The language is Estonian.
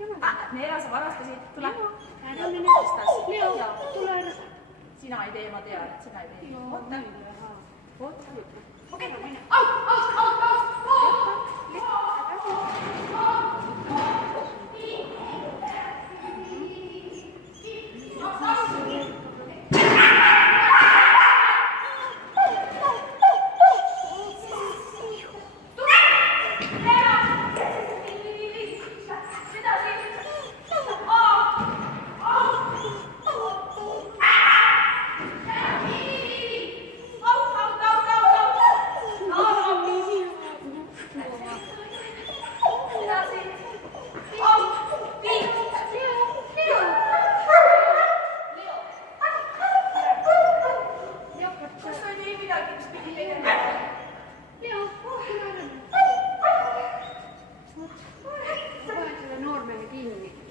Neela, sa varastasid. Tule. Leo, tule ära. Sina ei tee, ma tean, et sina ei tee. Oota. Oota. Okei. Leo, tule ära. Panen selle noormehe kinni.